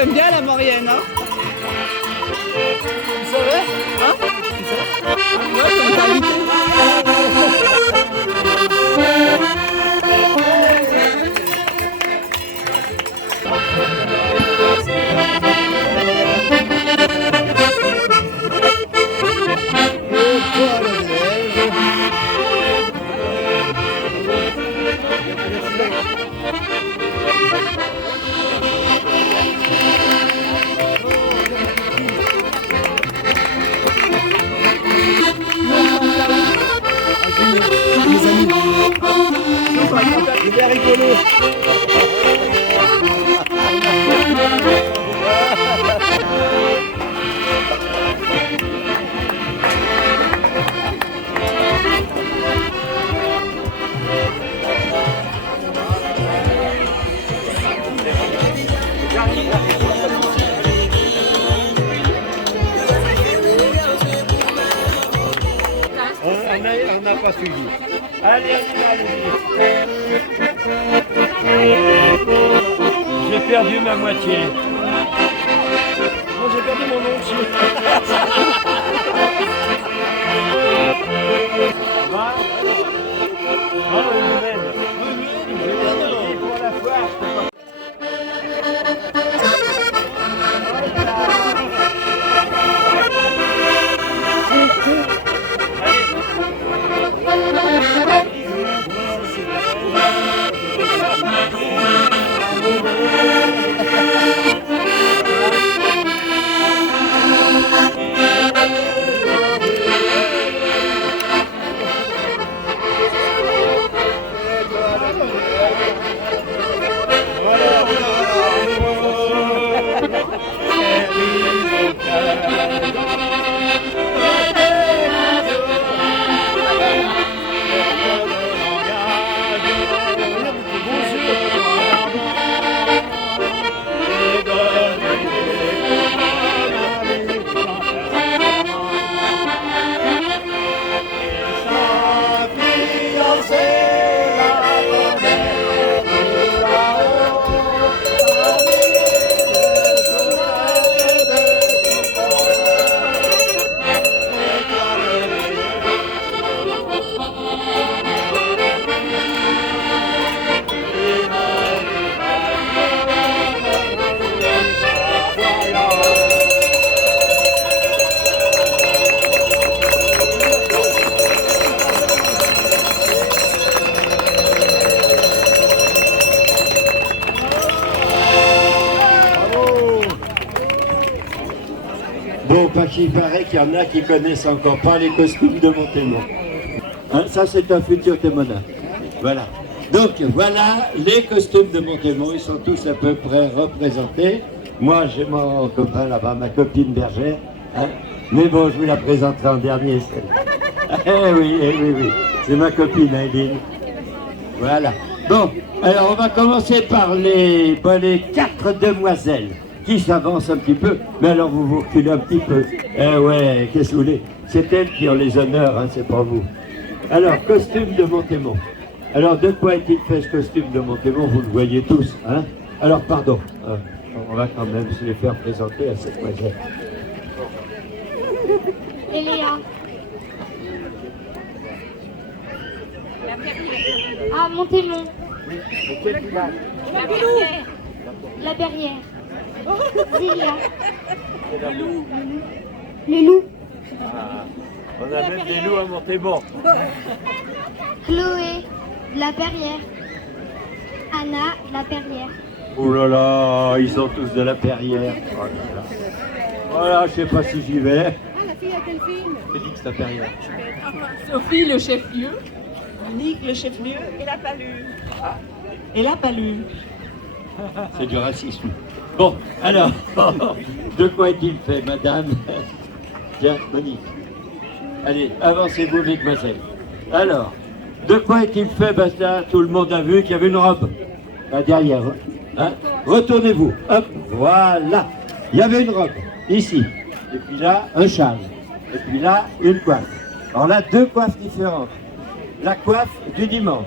t'aimes bien la Maurienne, hein? Tu savais? Hein? Tu savais? Ouais, comme t'as invité. Il est rigolo. On n'a pas suivi. Allez, allez. J'ai perdu ma moitié. Moi j'ai perdu mon entier. Va. Bravo, Nouvelle. Pour la foire. Bon, parce qu'il paraît qu'il y en a qui connaissent encore pas les costumes de Montémont. Hein, ça, c'est un futur témoin. Voilà. Donc, voilà les costumes de Montémont. Ils sont tous à peu près représentés. Moi, j'ai mon copain là-bas, ma copine bergère. Hein. Mais bon, je vous la présenterai en dernier. Oui. C'est ma copine, Aileen. Voilà. Bon, alors on va commencer par les 4 demoiselles qui s'avancent un petit peu. Mais alors vous vous reculez un petit peu. Eh ouais, qu'est-ce que vous voulez? C'est elles qui ont les honneurs, hein, c'est pas vous. Alors, costume de Montémont. Alors, de quoi est-il fait ce costume de Montémont? Vous le voyez tous, hein? Alors, pardon, on va quand même se les faire présenter à cette demoiselle. Eléa. Ah, Montémont. Oui, mais quel village? La Berrière. Zélia. C'est la loup. Les loups. Ah, on a même des loups à Montémont. Chloé. La Berrière. Anna. La Berrière. Oh là là, ils sont tous de la Perrière. Oh là là. Voilà, je sais pas si j'y vais. Ah, la fille à quelle film? Félix la Perrière. Sophie, le chef-lieu. Nick, le chef-lieu, et la Palue. Et la Palue. C'est du racisme. Bon, alors, de quoi est-il fait, madame? Tiens, Monique. Allez, avancez-vous, mesdemoiselles. Alors, de quoi est-il fait, Bastien? Tout le monde a vu qu'il y avait une robe. Là, derrière. Hein? Retournez-vous. Hop, voilà. Il y avait une robe, ici. Et puis là, un châle. Et puis là, une coiffe. Alors là, 2 coiffes différentes. La coiffe du dimanche.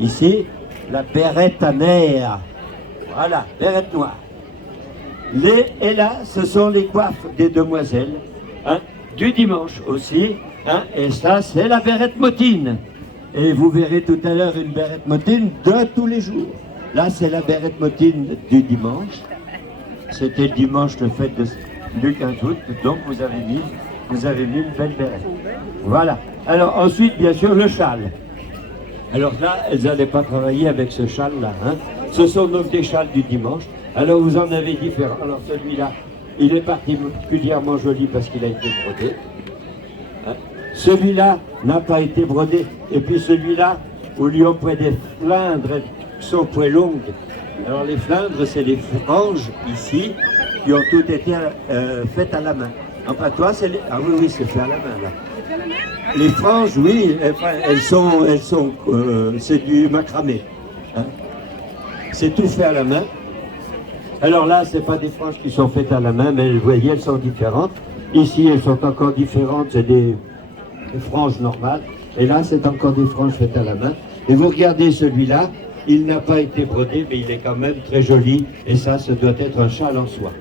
Ici, la berrette à nerfs. Voilà, berrette noire. Et là, ce sont les coiffes des demoiselles, hein, du dimanche aussi. Hein, et ça, c'est la Bérette Motine. Et vous verrez tout à l'heure une Bérette Motine de tous les jours. Là, c'est la Bérette Motine du dimanche. C'était le dimanche, le fête du 15 août. Donc, vous avez mis une belle bérette. Voilà. Alors, ensuite, bien sûr, le châle. Alors là, elles n'allaient pas travailler avec ce châle-là. Hein. Ce sont donc des châles du dimanche. Alors, vous en avez différents. Alors, celui-là, il est particulièrement joli parce qu'il a été brodé. Hein. Celui-là n'a pas été brodé. Et puis celui-là, où lui on pouvait des flandres sont poils longues. Alors les flandres, c'est les franges ici qui ont toutes été faites à la main. Enfin, toi, c'est les... Ah oui, c'est fait à la main là. Les franges, oui, enfin, c'est du macramé. Hein. C'est tout fait à la main. Alors là, c'est pas des franges qui sont faites à la main, mais vous voyez, elles sont différentes. Ici, elles sont encore différentes, c'est des franges normales. Et là, c'est encore des franges faites à la main. Et vous regardez celui-là, il n'a pas été brodé, mais il est quand même très joli. Et ça doit être un châle en soie.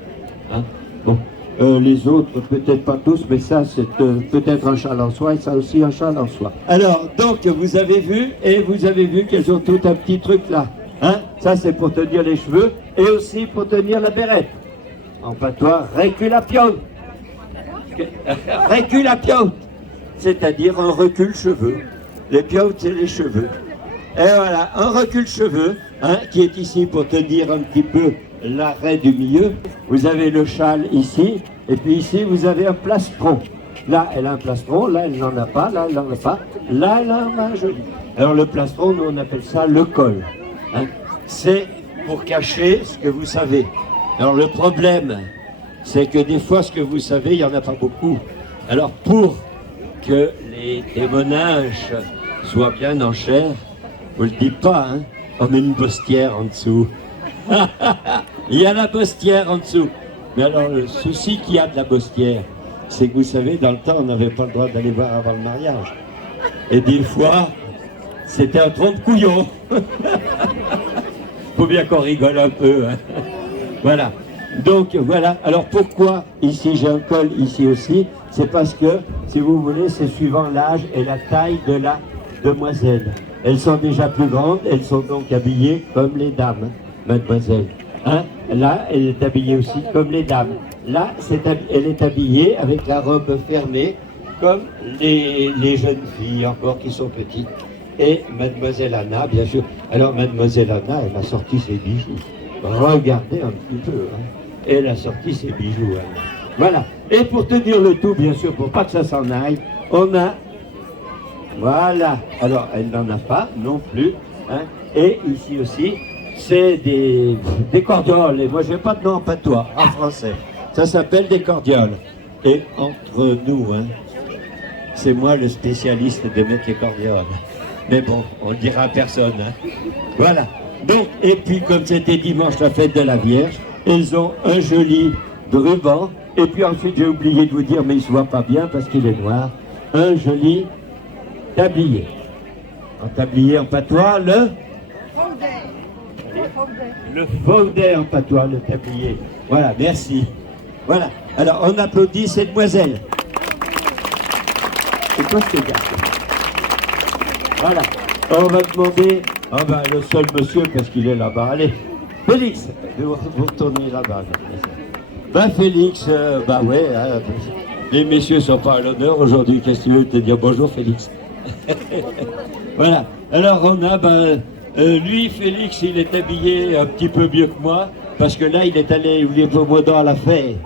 Hein. Bon. Les autres, peut-être pas tous, mais ça, c'est peut-être un châle en soie, et ça aussi un châle en soie. Alors, donc, vous avez vu qu'elles ont tout un petit truc là. Hein? Ça, c'est pour tenir les cheveux, et aussi pour tenir la bérette. En patois, réculation. Réculation, c'est-à-dire un recul-cheveux. Les piotes, c'est les cheveux. Et voilà, un recul-cheveux, hein, qui est ici pour tenir un petit peu l'arrêt du milieu. Vous avez le châle ici, et puis ici vous avez un plastron. Là, elle a un plastron, là, elle n'en a pas, là, elle n'en a pas, là, elle en a un joli. Alors le plastron, nous on appelle ça le col. Hein. C'est pour cacher ce que vous savez. Alors le problème, c'est que des fois ce que vous savez, il n'y en a pas beaucoup. Alors pour que les témoignages soient bien en chair, vous ne le dites pas, hein, on met une bostière en dessous. Il y a la bostière en dessous. Mais alors le souci qu'il y a de la bostière, c'est que vous savez, dans le temps, on n'avait pas le droit d'aller voir avant le mariage. Et des fois, c'était un trompe-couillon. Faut bien qu'on rigole un peu. Hein. Voilà. Donc voilà. Alors pourquoi ici j'ai un col, ici aussi? C'est parce que, si vous voulez, c'est suivant l'âge et la taille de la demoiselle. Elles sont déjà plus grandes, elles sont donc habillées comme les dames. Mademoiselle. Hein? Là, elle est habillée aussi comme les dames. Là, elle est habillée avec la robe fermée, comme les jeunes filles encore qui sont petites. Et Mademoiselle Anna, bien sûr. Alors, Mademoiselle Anna, elle a sorti ses bijoux. Regardez un petit peu. Hein? Elle a sorti ses bijoux. Hein? Voilà. Et pour tenir le tout, bien sûr, pour pas que ça s'en aille, on a... Voilà. Alors, elle n'en a pas non plus. Hein? Et ici aussi... c'est des cordioles, et moi j'ai pas de nom en patois, en français. Ça s'appelle des cordioles. Et entre nous, hein, c'est moi le spécialiste des mecs et cordioles. Mais bon, on le dira à personne. Hein. Voilà. Donc, et puis comme c'était dimanche la fête de la Vierge, ils ont un joli ruban. Et puis ensuite, j'ai oublié de vous dire, mais il se voit pas bien parce qu'il est noir, un joli tablier. Un tablier en patois, le faudet en patois, le tablier. Voilà, merci. Voilà. Alors, on applaudit ces demoiselles. Et toi, je te garde. Voilà. On va demander, oh ben, le seul monsieur, parce qu'il est là-bas. Allez, Félix, vous retournez là-bas. Ben, Félix, bah ouais, hein, les messieurs sont pas à l'honneur aujourd'hui. Qu'est-ce que tu veux te dire? Bonjour, Félix. Voilà. Alors, on a, ben, lui, Félix, il est habillé un petit peu mieux que moi, parce que là, il est allé, il est au Modan à la fête.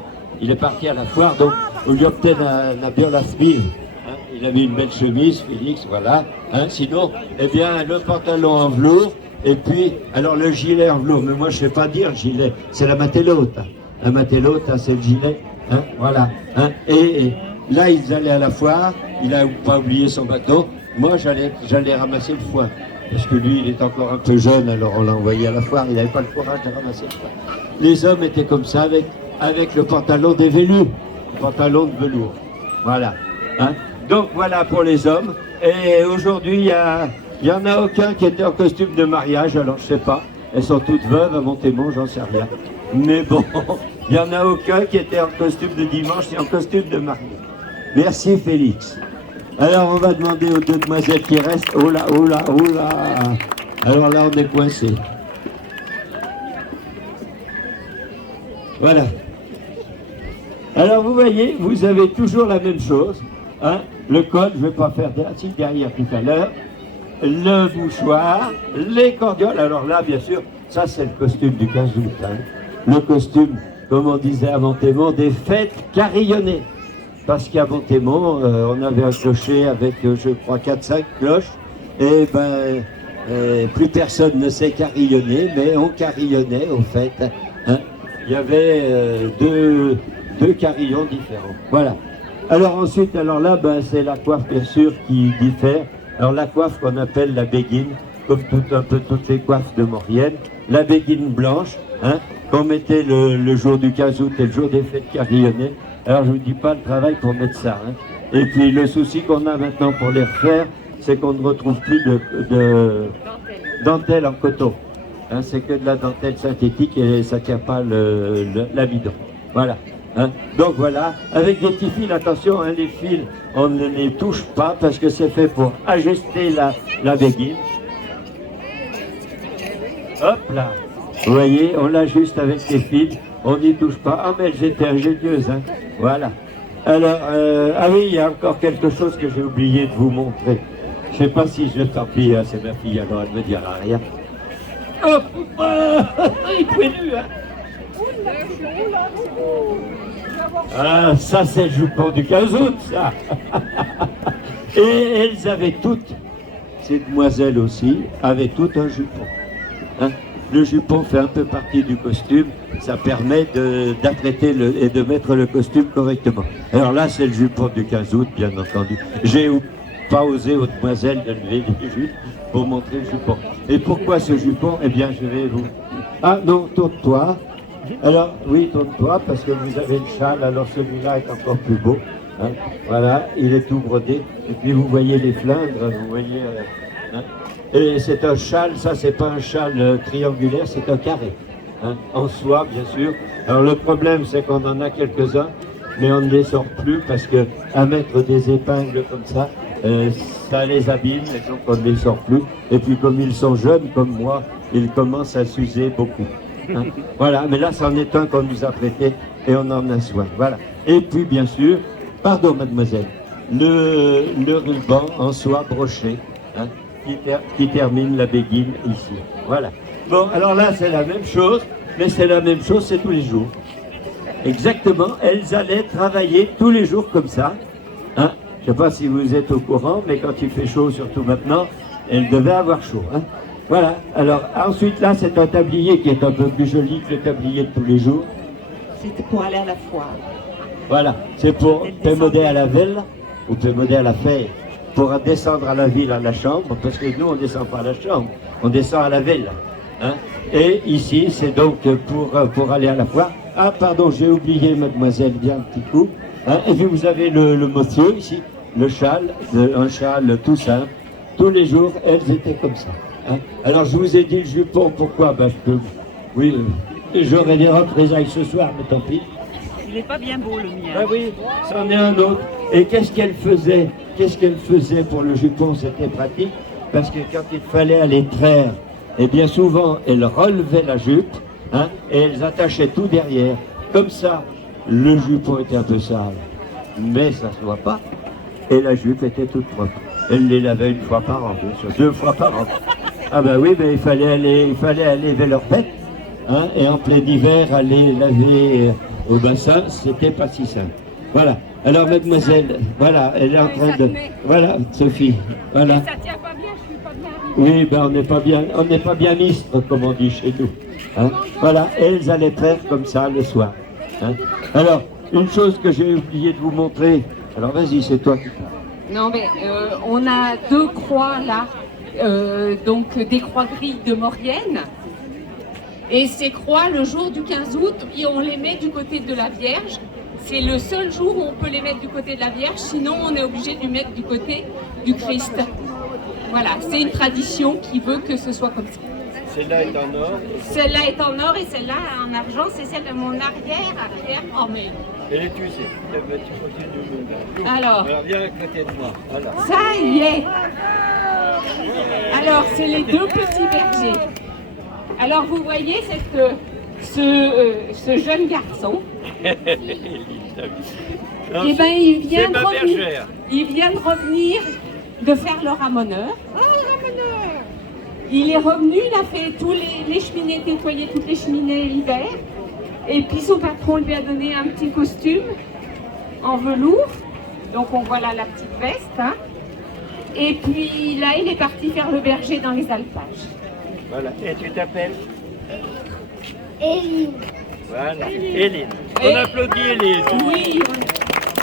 Il est parti à la foire, donc on lui a obtenu un bien la chemise. Hein, il a mis une belle chemise, Félix, voilà. Hein, sinon, eh bien, le pantalon en velours, et puis, alors le gilet en velours, mais moi, je ne sais pas dire le gilet, c'est la matelote. Hein. La matelote, hein, c'est le gilet, hein, voilà. Hein, et là, ils allaient à la foire, il n'a pas oublié son bateau. Moi, j'allais ramasser le foin. Parce que lui, il est encore un peu jeune, alors on l'a envoyé à la foire, il n'avait pas le courage de ramasser le foin. Les hommes étaient comme ça, avec le pantalon des vélus, le pantalon de velours. Voilà. Hein? Donc voilà pour les hommes. Et aujourd'hui, il n'y en a aucun qui était en costume de mariage, alors je ne sais pas. Elles sont toutes veuves à Montémont, j'en sais rien. Mais bon, Il n'y en a aucun qui était en costume de dimanche et en costume de mariée. Merci Félix. Alors on va demander aux deux demoiselles qui restent. Oh là, oh là, oh là. Alors là on est coincé. Voilà. Alors vous voyez, vous avez toujours la même chose. Hein, le col, je ne vais pas faire derrière tout à l'heure. Le mouchoir, les cordioles. Alors là, bien sûr, ça c'est le costume du 15 août. Hein. Le costume, comme on disait à Montémont, des fêtes carillonnées. Parce qu'à Montémont, on avait un clocher avec, je crois, 4-5 cloches. Et ben, plus personne ne sait carillonner, mais on carillonnait au fait. Hein. Il y avait deux carillons différents. Voilà. Alors ensuite, alors là, ben, c'est la coiffe bien sûr qui diffère. Alors la coiffe qu'on appelle la béguine, comme un peu toutes les coiffes de Maurienne, la béguine blanche, hein, qu'on mettait le jour du 15 août et le jour des fêtes carillonnées. Alors je vous dis pas le travail pour mettre ça. Hein. Et puis le souci qu'on a maintenant pour les refaire, c'est qu'on ne retrouve plus de dentelle en coton. Hein, c'est que de la dentelle synthétique et ça ne tient pas l'amidon. Voilà. Hein. Donc voilà, avec des petits fils, attention, hein, les fils, on ne les touche pas parce que c'est fait pour ajuster la béguine. Hop là, vous voyez, on l'ajuste avec les fils, on n'y touche pas. Ah mais elles étaient ingénieuses, hein. Voilà. Alors, ah oui, il y a encore quelque chose que j'ai oublié de vous montrer. Je ne sais pas si je le tant pis, hein, c'est ma fille, alors elle me dira rien. Hop, il est nu, hein. Ah, ça c'est le jupon du 15 août, ça. Et elles avaient toutes, ces demoiselles aussi, avaient toutes un jupon. Hein? Le jupon fait un peu partie du costume, ça permet d'apprêter et de mettre le costume correctement. Alors là, c'est le jupon du 15 août, bien entendu. J'ai pas osé aux demoiselles de lever les jupes pour montrer le jupon. Et pourquoi ce jupon? Eh bien, je vais vous... Ah non, tourne-toi. Alors, oui, tourne-toi, parce que vous avez le châle, alors celui-là est encore plus beau. Hein. Voilà, il est tout brodé. Et puis vous voyez les flingues, vous voyez... hein. Et c'est un châle, ça c'est pas un châle triangulaire, c'est un carré. Hein, en soie, bien sûr. Alors le problème, c'est qu'on en a quelques-uns, mais on ne les sort plus parce que à mettre des épingles comme ça les abîme, et donc on ne les sort plus. Et puis comme ils sont jeunes, comme moi, ils commencent à s'user beaucoup. Hein. Voilà, mais là, c'en est un qu'on nous a prêté et on en a soin. Voilà. Et puis, bien sûr, pardon, mademoiselle, le ruban en soie brochée, hein, qui termine la béguine ici. Voilà. Bon, alors là, c'est la même chose, mais c'est la même chose, c'est tous les jours. Exactement, elles allaient travailler tous les jours comme ça. Hein. Je ne sais pas si vous êtes au courant, mais quand il fait chaud, surtout maintenant, elles devaient avoir chaud. Hein. Voilà, alors ensuite là, c'est un tablier qui est un peu plus joli que le tablier de tous les jours. C'était pour aller à la foire. Voilà, c'est pour pémoder à la velle ou pémoder à la fête, pour descendre à la ville, à la chambre, parce que nous, on ne descend pas à la chambre, on descend à la velle. Hein. Et ici, c'est donc pour aller à la foire. Ah, pardon, j'ai oublié, mademoiselle, bien un petit coup. Hein. Et puis vous avez le monsieur ici, le châle, un châle tout simple. Tous les jours, elles étaient comme ça. Hein. Alors je vous ai dit le jupon, pourquoi? Ben, oui, j'aurais des représailles ce soir, mais tant pis. Il n'est pas bien beau le mien. Ben oui, c'en est un autre. Et qu'est-ce qu'elle faisait? Qu'est-ce qu'elle faisait pour le jupon? C'était pratique, parce que quand il fallait aller traire, et bien souvent, elle relevait la jupe, hein, et elles attachaient tout derrière. Comme ça, le jupon était un peu sale, mais ça ne se voit pas. Et la jupe était toute propre. Elle les lavait une fois par an, bien sûr, 2 fois par an. Ah ben oui, mais il fallait aller vers leur bête, hein, et en plein hiver, aller laver au bassin, c'était pas si simple. Voilà. Alors mademoiselle, voilà, elle est en train de... Voilà, Sophie, voilà. Ça tient pas bien, je suis pas bien. Oui, ben on n'est pas bien mistre, comme on dit chez nous. Hein. Voilà, elles allaient faire comme ça le soir. Hein. Alors, une chose que j'ai oublié de vous montrer, alors vas-y, c'est toi qui parles. Non, mais on a 2 croix là, donc des croix grilles de Maurienne. Et ces croix, le jour du 15 août, on les met du côté de la Vierge. C'est le seul jour où on peut les mettre du côté de la Vierge, sinon on est obligé de les mettre du côté du Christ. Voilà, c'est une tradition qui veut que ce soit comme ça. Celle-là est en or. Celle-là est en or et celle-là en argent, c'est celle de mon arrière-grand-mère. Elle est usée. Tu continues. Alors Viens à côté de moi. Voilà. ça y est. Alors, c'est les deux petits bergers. Alors, vous voyez ce jeune garçon. Non, Eh ben, il vient c'est de ma revenir. bergère. Il vient de revenir de faire le ramoneur. Il est revenu, il a fait tous les cheminées, nettoyé toutes les cheminées l'hiver. Et puis son patron lui a donné un petit costume en velours. Donc on voit là la petite veste. Hein. Et puis là, il est parti faire le berger dans les alpages. Voilà. Et tu t'appelles? Éline. Voilà. Éline. On Et- applaudit Éline. Oui,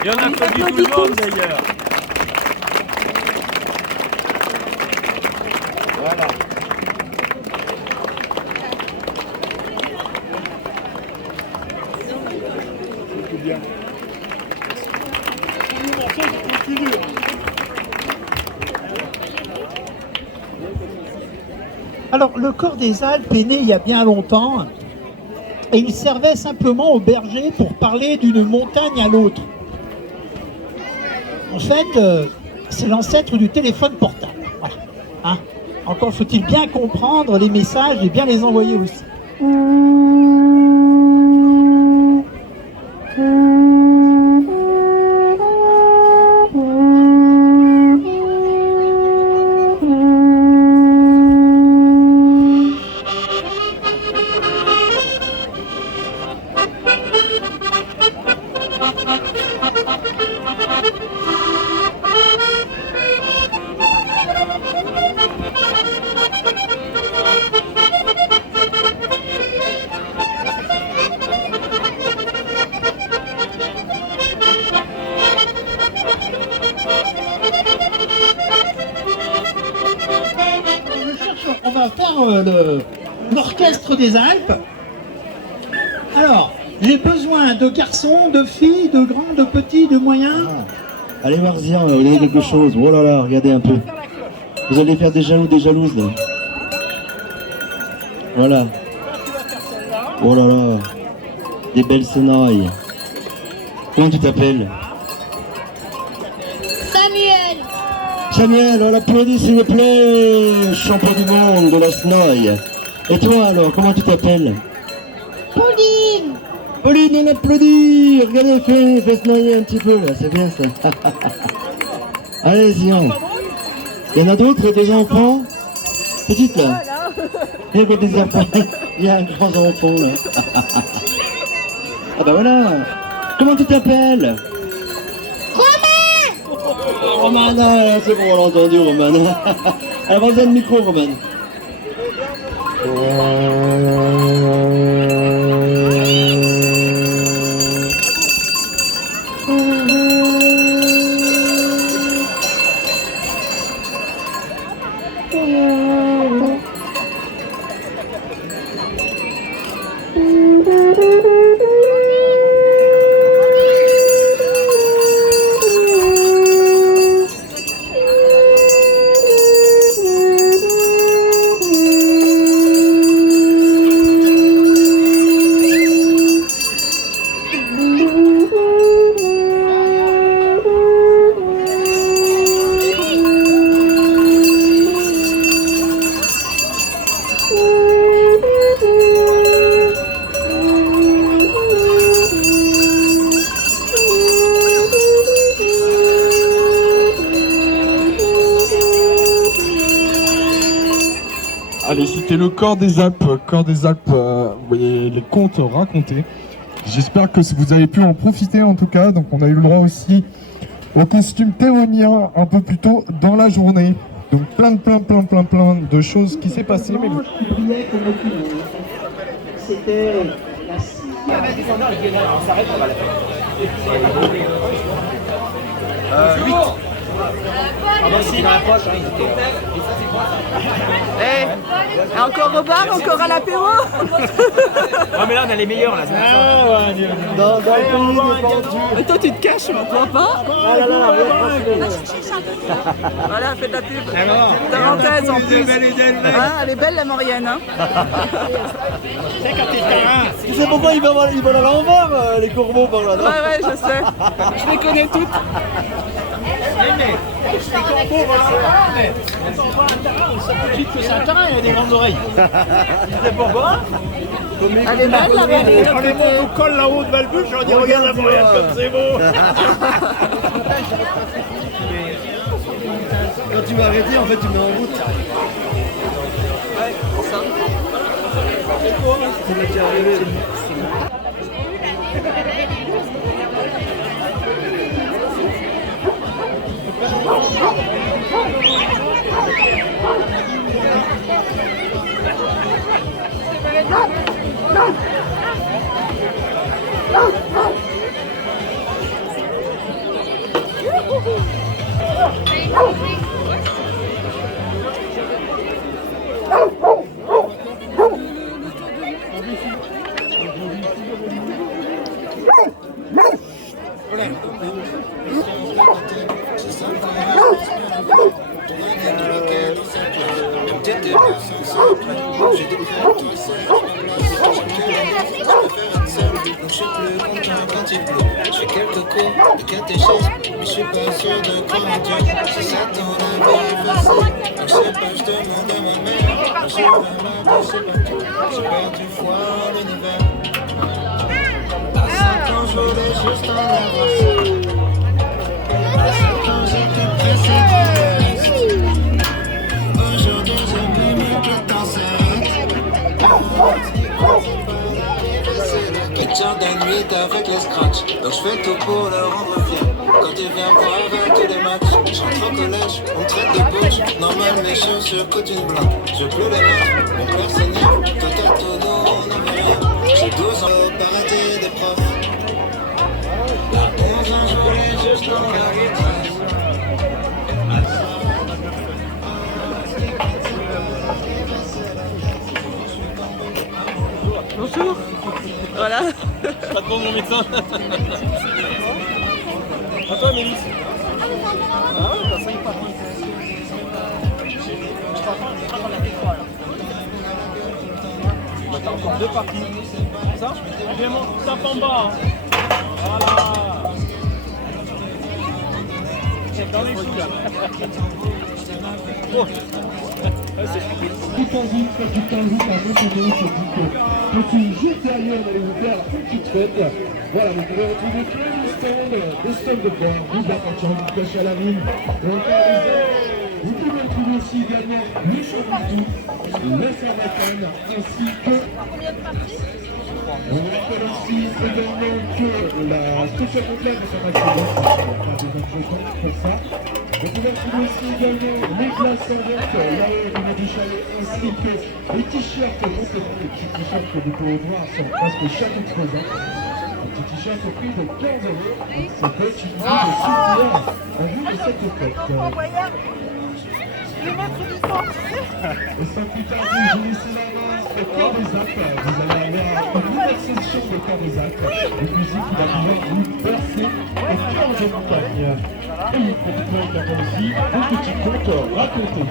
Et on On applaudit tout applaudit le monde tous. d'ailleurs. Voilà. Alors, le corps des Alpes est né il y a bien longtemps et il servait simplement aux bergers pour parler d'une montagne à l'autre. En fait, c'est l'ancêtre du téléphone portable. Voilà. Hein. Encore faut-il bien comprendre les messages et bien les envoyer aussi. On va faire l'orchestre des Alpes. Alors, j'ai besoin de garçons, de filles, de grands, de petits, de moyens. Allez voir-y, vous avez quelque chose. Oh là là, regardez un peu. Vous allez faire des jaloux, des jalouses là. Voilà. Oh là là. Des belles sénailles. Comment tu t'appelles? Samuel. Samuel, on l'applaudit s'il vous plaît. Champion du monde de la senaille. Et toi alors, comment tu t'appelles? Pauline. Pauline, on applaudit. Regardez, fais senailler un petit peu là, c'est bien ça. Allez-y. Il y en a d'autres, des enfants? Petite là. Il y a des enfants. Il y a un grand enfant là. Ah bah voilà. Comment tu t'appelles? Romain. Romane, c'est bon, on l'a entendu, Romane. Elle va besoin de micro, Romane. Allez, c'était le corps des Alpes. Corps des Alpes, vous voyez les contes racontés. J'espère que vous avez pu en profiter en tout cas. Donc on a eu le droit aussi au costume théronien un peu plus tôt dans la journée. Donc plein de choses qui s'est passé. Mais... Qui brillait comme aucune autre. C'était la sixième. Et encore au bar, encore à l'apéro. Non mais là on a les meilleurs là. Et toi tu te caches maintenant pas. Voilà, fais de la pub. Parenthèse en plus. Hein, elle est belle la Maurienne. Hein. Tu sais pourquoi ils volent à l'envers, les corbeaux par là, non? Ouais, je sais. Je les connais toutes. Les corbeaux volent à l'envers, mais elles sont pas un terrain, on sait tout de suite que c'est un terrain, il y a des grandes oreilles. C'est pourquoi? Elle est belle la Maurienne. Quand les mots nous collent là-haut de Valbuche, on dit regarde la Maurienne comme c'est beau. Quand tu vas arrêter, en fait, tu mets en route. Ouais, c'est ça. C'est là qui est arrivé. J'ai quelques cours de catéchisme, mais je suis pas sûr de croire en Dieu. Si Satan avait effacé, je sais pas, je demande à ma mère. Je sais pas, je sais pas tout, j'ai perdu foi en l'univers. À 5 ans, je voulais juste en avoir ça. À 5 ans, j'étais pressé de reste. Aujourd'hui, je m'éclate dans sa Jordan 8 avec les scratchs, donc je fais tout pour le rendre fier. Quand il vient voir à tous les matchs, je rentre au collège, on me traite de bouche. Normal, mes chaussures coûtent une blinde. Je veux plus les mettre, mon père saignait. Total Todo, on n'en veut rien. J'ai 12 ans au paradis des profs. À 11 ans, je voulais juste en garder 13. Bonjour. Voilà. Pas de mon médecin. À toi, Mélisse. Ah ouais, bah ça y est pas. T'as encore 2 parties. Ça vraiment, tape en bas. Voilà. Dans les coups là. Oh. Tout en vous, quand tu t'invites à Montpellier, je dis que petit juste derrière, on allait vous faire une petite fête. Voilà, vous pouvez retrouver plein de stands de bois, vous appartenant du pêche à la mine, vous pouvez retrouver aussi également les chapiteaux, les sarbacane, ainsi que... On rappelle aussi également que la structure complète de sa machine, des jetons comme ça. Vous pouvez retrouver aussi également les glaces servettes, là-haut au niveau du chalet, ainsi que les t-shirts, les petits t-shirts que vous pouvez voir sur presque chaque exposant. Un petit t-shirt au prix de 15 €. Ça peut être une idée de soutenir en vue de cette fête. Et sans plus tarder, je vais laisser la main au Corps des Alpes. Vous allez avoir une nouvelle session de Corps des Alpes. Une musique qui va pouvoir vous bercer au cœur des montagnes. Et vous profiterez également aussi un petit conte raconté.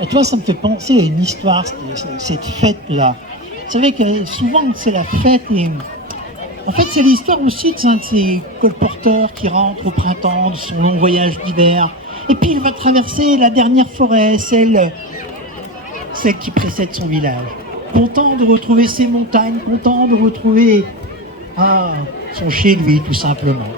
Et toi, ça me fait penser à une histoire, cette fête-là. Vous savez que souvent, c'est la fête et... En fait, c'est l'histoire aussi de ces colporteurs qui rentrent au printemps de son long voyage d'hiver. Et puis, il va traverser la dernière forêt, celle qui précède son village. Content de retrouver ses montagnes, content de retrouver son chez lui, tout simplement.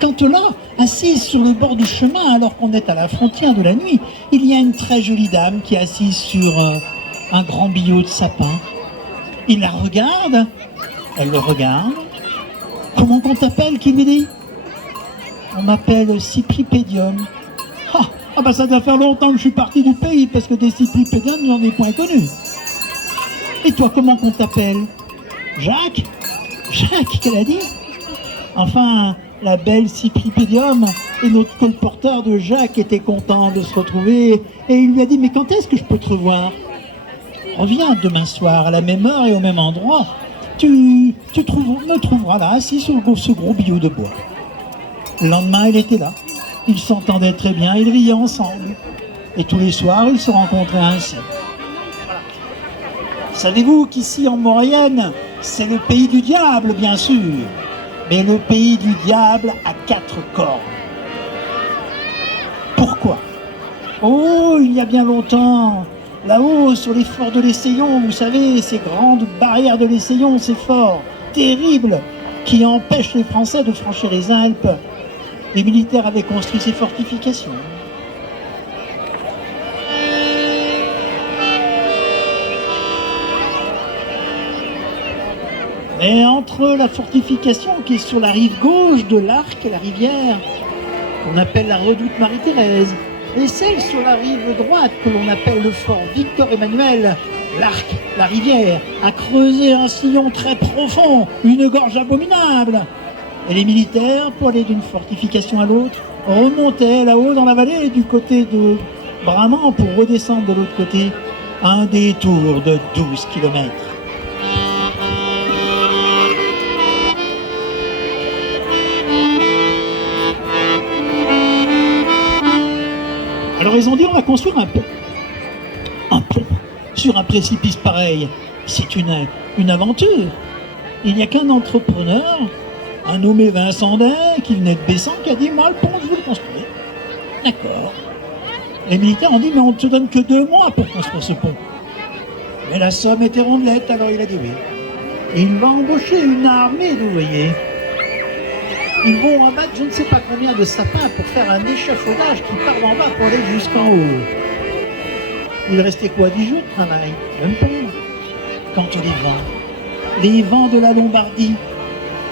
Quand là, assise sur le bord du chemin, alors qu'on est à la frontière de la nuit, il y a une très jolie dame qui est assise sur un grand billot de sapin. Il la regarde, elle le regarde. Comment qu'on t'appelle, qui lui dit? On m'appelle Cypripédium. Ah bah ça doit faire longtemps que je suis parti du pays, parce que des Cypripédiums, il n'y en est point connu. Et toi, comment qu'on t'appelle? Jacques? Jacques, qu'elle a dit? Enfin, la belle Cypripédium et notre colporteur de Jacques étaient contents de se retrouver. Et il lui a dit, mais quand est-ce que je peux te revoir? Reviens demain soir, à la même heure et au même endroit. Tu me trouveras là, assis sur ce gros billot de bois. Le lendemain, il était là. Ils s'entendaient très bien, ils riaient ensemble. Et tous les soirs, ils se rencontraient ainsi. Voilà. Savez-vous qu'ici, en Maurienne, c'est le pays du diable, bien sûr. Mais le pays du diable a 4 cornes. Pourquoi? Oh, il y a bien longtemps, là-haut, sur les forts de l'Essaillon, vous savez, ces grandes barrières de l'Essaillon, ces forts terribles qui empêchent les Français de franchir les Alpes, les militaires avaient construit ces fortifications. Mais entre la fortification qui est sur la rive gauche de l'Arc, la rivière, qu'on appelle la redoute Marie-Thérèse, et celle sur la rive droite que l'on appelle le fort Victor-Emmanuel, l'Arc, la rivière, a creusé un sillon très profond, une gorge abominable. Et les militaires, pour aller d'une fortification à l'autre, remontaient là-haut dans la vallée du côté de Bramant pour redescendre de l'autre côté, un détour de 12 km. Alors ils ont dit, on va construire un pont. Un pont sur un précipice pareil. C'est une aventure. Il n'y a qu'un entrepreneur, un nommé Vincent Day, qui venait de Bessan, qui a dit, moi le pont, je veux le construire. D'accord. Les militaires ont dit, mais on ne te donne que 2 mois pour construire ce pont. Mais la somme était rondelette, alors il a dit oui. Et il va embaucher une armée, vous voyez. Ils vont abattre je ne sais pas combien de sapins pour faire un échafaudage qui part d'en bas pour aller jusqu'en haut. Il restait quoi, 10 jours de travail? Même pas. Quand les vents de la Lombardie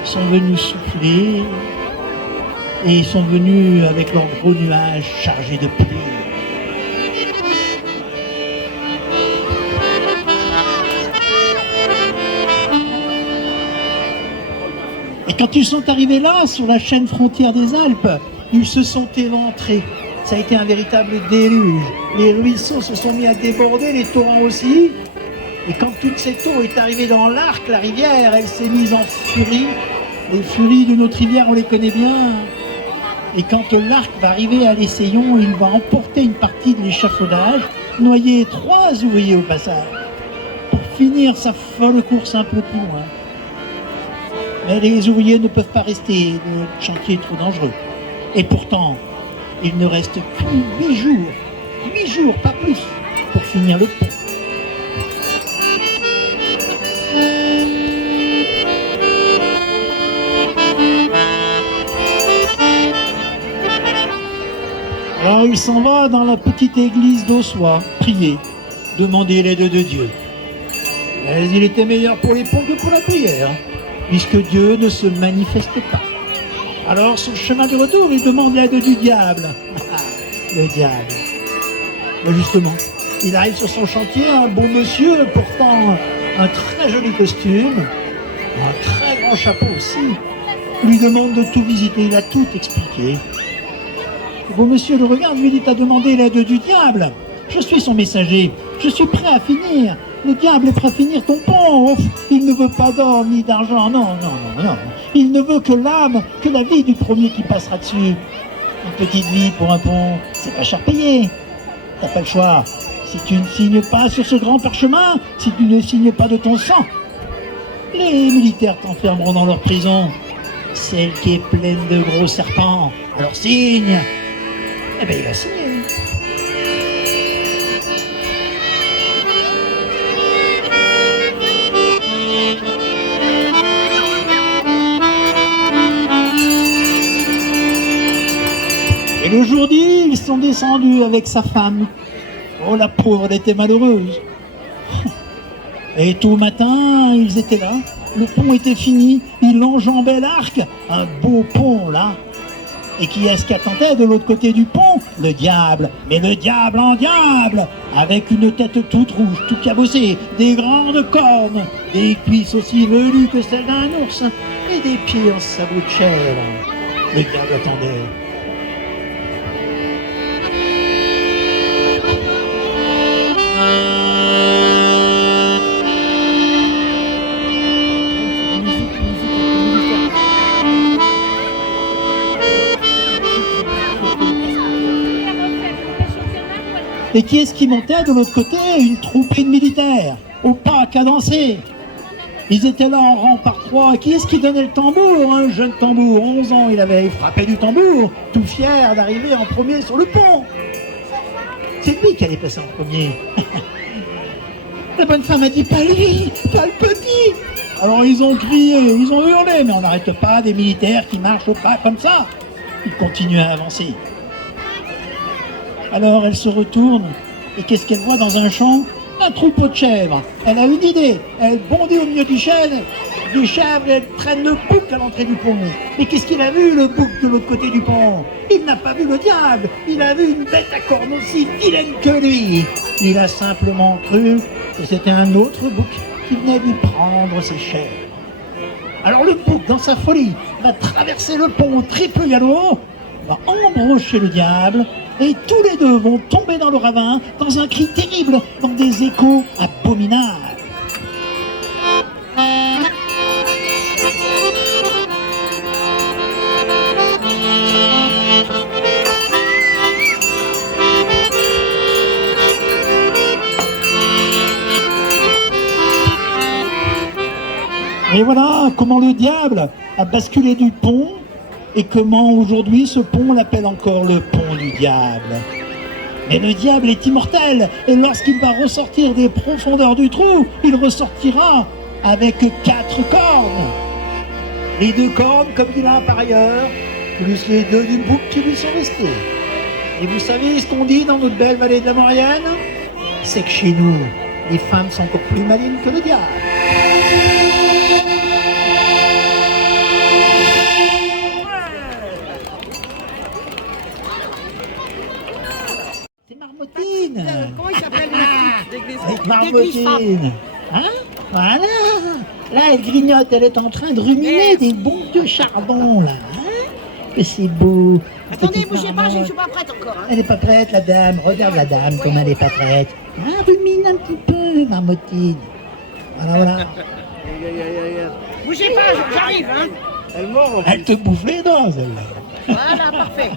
sont venus souffler et ils sont venus avec leurs gros nuages chargés de pluie. Et quand ils sont arrivés là, sur la chaîne frontière des Alpes, ils se sont éventrés. Ça a été un véritable déluge. Les ruisseaux se sont mis à déborder, les torrents aussi. Et quand toute cette eau est arrivée dans l'Arc, la rivière, elle s'est mise en furie. Les furies de notre rivière, on les connaît bien. Et quand l'Arc va arriver à l'Essaillon, il va emporter une partie de l'échafaudage, noyer 3 ouvriers au passage, pour finir sa folle course un peu plus loin. Mais les ouvriers ne peuvent pas rester, le chantier est trop dangereux. Et pourtant, il ne reste que 8 jours, pas plus, pour finir le pont. Alors il s'en va dans la petite église d'Ossois, prier, demander l'aide de Dieu. Mais il était meilleur pour les ponts que pour la prière, puisque Dieu ne se manifeste pas. Alors sur le chemin du retour, il demande l'aide du diable. Le diable. Mais justement, il arrive sur son chantier, un beau monsieur portant un très joli costume, un très grand chapeau aussi, lui demande de tout visiter, il a tout expliqué. Le beau monsieur le regarde, lui dit: t'as demandé l'aide du diable. Je suis son messager, je suis prêt à finir. Le diable est prêt à finir ton pont. Il ne veut pas d'or ni d'argent, non. Il ne veut que l'âme, que la vie du premier qui passera dessus. Une petite vie pour un pont, c'est pas cher payé. T'as pas le choix. Si tu ne signes pas sur ce grand parchemin, si tu ne signes pas de ton sang, les militaires t'enfermeront dans leur prison, celle qui est pleine de gros serpents. Alors signe. Eh bien, il a signé. Et le jour dit, ils sont descendus avec sa femme. Oh, la pauvre, elle était malheureuse. Et tout matin, ils étaient là. Le pont était fini. Ils enjambaient l'Arc. Un beau pont, là. Et qui est-ce qui attendait de l'autre côté du pont? Le diable. Mais le diable en diable, avec une tête toute rouge, tout cabossée, des grandes cornes, des cuisses aussi velues que celles d'un ours, et des pieds en sabots de chèvre. Le diable attendait. Et qui est-ce qui montait de l'autre côté? Une troupée de militaires, au pas cadencé. Ils étaient là en rang par 3. Qui est-ce qui donnait le tambour? Un jeune tambour, 11 ans, il avait frappé du tambour, tout fier d'arriver en premier sur le pont. C'est lui qui allait passer en premier. La bonne femme a dit: pas lui, pas le petit. Alors ils ont crié, ils ont hurlé, mais on n'arrête pas des militaires qui marchent au pas comme ça. Ils continuent à avancer. Alors elle se retourne, et qu'est-ce qu'elle voit dans un champ? Un troupeau de chèvres. Elle a une idée, elle bondit au milieu du chêne, des chèvres, et elle traîne le bouc à l'entrée du pont. Mais qu'est-ce qu'il a vu, le bouc, de l'autre côté du pont? Il n'a pas vu le diable, il a vu une bête à cornes aussi vilaine que lui. Il a simplement cru que c'était un autre bouc qui venait lui prendre ses chèvres. Alors le bouc, dans sa folie, va traverser le pont au triple galop, va embrocher le diable, et tous les deux vont tomber dans le ravin, dans un cri terrible, dans des échos abominables. Et voilà comment le diable a basculé du pont, et comment aujourd'hui ce pont, on l'appelle encore le pont du diable. Mais le diable est immortel, et lorsqu'il va ressortir des profondeurs du trou, il ressortira avec 4 cornes. Les 2 cornes, comme il a par ailleurs, plus les 2 du bouc qui lui sont restés. Et vous savez ce qu'on dit dans notre belle vallée de la Maurienne? C'est que chez nous, les femmes sont encore plus malines que le diable. C'est Marmotine. Comment il s'appelle Avec Marmotine. Hein? Voilà. Là, elle grignote, elle est en train de ruminer des bons vieux charbons, là. Hein? Que c'est beau. Attendez, bougez pas, je ne suis pas prête encore. Hein. Elle n'est pas prête, la dame. Regarde la dame, comme elle n'est pas prête. Ah, rumine un petit peu, Marmotine. Voilà. Bougez pas, j'arrive. Hein. Elle te bouffe les dents, celle-là. Voilà, parfait.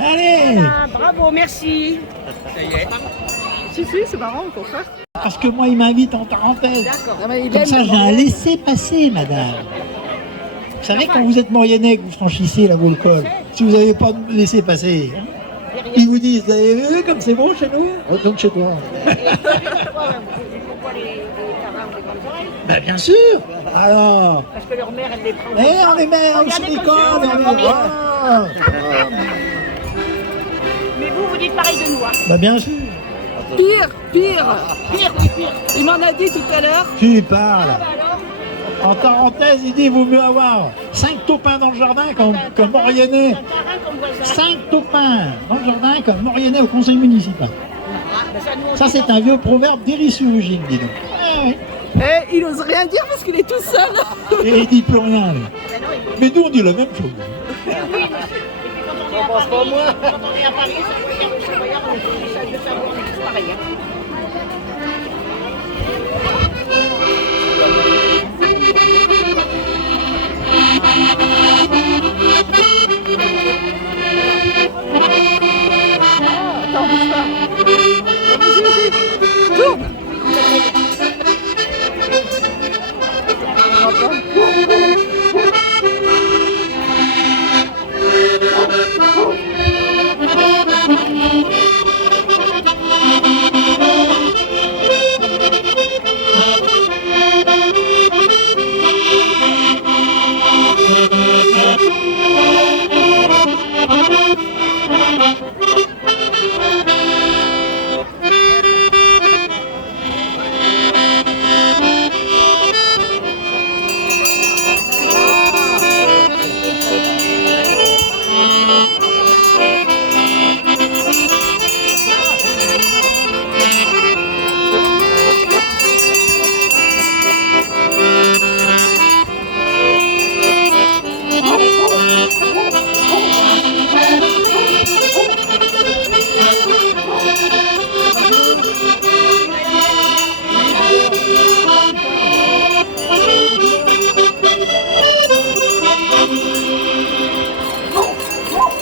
Allez. Voilà, bravo, merci. Ça y est. Si, c'est marrant, au contraire. Parce que moi, il m'invite en parenthèse. D'accord. Comme ça, j'ai un laissez-passer, madame. Vous savez, quand vous êtes Mauriennais, que vous franchissez la Volcol, si vous n'avez pas de laissez-passer, hein, ils vous disent, vous avez vu comme c'est bon chez nous? Retourne chez toi. Ben, bien sûr. Alors. Parce que leur mère, elle les prend. On les met sur les cordes. Mais vous dites pareil de nous. Hein. Ben, bien sûr. Pire. Pire. Il m'en a dit tout à l'heure. Tu parles. En parenthèse, il dit il vaut mieux avoir 5 taupins dans le jardin comme Mauriennais. 5 taupins dans le jardin comme Mauriennais au conseil municipal. Ça, c'est un vieux proverbe d'Héry-sur-Ugine, dis donc. Oui. Et il n'ose rien dire parce qu'il est tout seul. Et il dit plus rien, lui. Mais nous, on dit la même chose. On pense pas moi. Quand on est à Paris, ça regarde, on essaie de savoir, on est tous pareils. Attends, bouge pas. Vas-y. Tourne.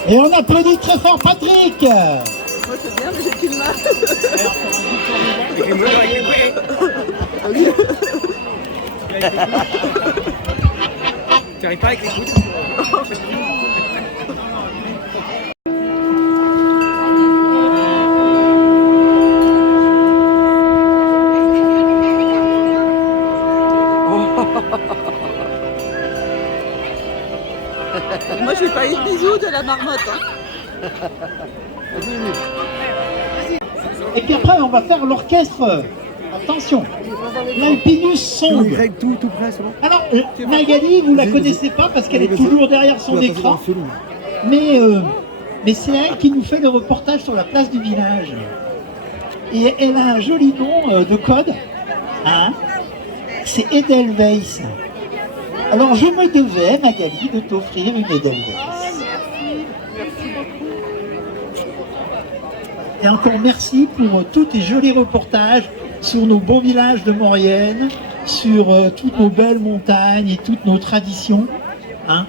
Et on applaudit très fort Patrick. Moi c'est bien, mais j'ai qu'une main. Tu n'arrives pas avec les coudes? Moi j'ai pas eu de bisous de la marmotte. Hein. Et puis après, on va faire l'orchestre. Attention, l'Alpinus sonde. Alors, Magali, vous la connaissez pas parce qu'elle est toujours derrière son écran. Mais c'est elle qui nous fait le reportage sur la place du village. Et elle a un joli nom de code. Hein, c'est Edelweiss. Alors je me devais, Magali, de t'offrir une Edelweiss. Et encore merci pour tous tes jolis reportages sur nos beaux villages de Maurienne, sur toutes nos belles montagnes et toutes nos traditions. Hein.